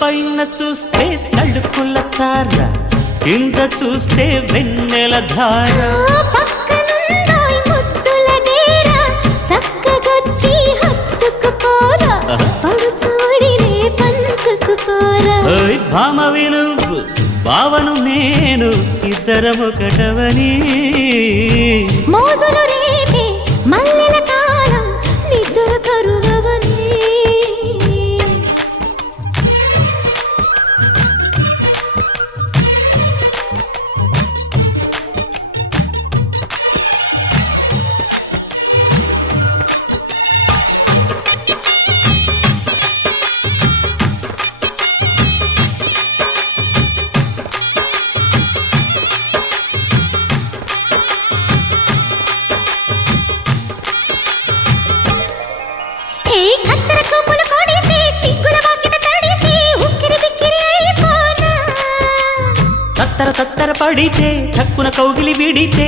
పైన చూస్తే తడుకుల తార, కింద చూస్తే వెన్నెల ధార. పక్కనుందోయ్ ముద్దుల డేరా, చక్కగొచ్చి హత్తుకుపోరా, పడుచూడినే పంచుకుపోరా. భామ విలువు భావను నేను, ఇద్దరమొకటవని. మోజులు రేపే మల్లెల కాలం, నిద్ర కరువవని. తత్తర తత్తర పడితే, తక్కున కౌగిలి విడితే,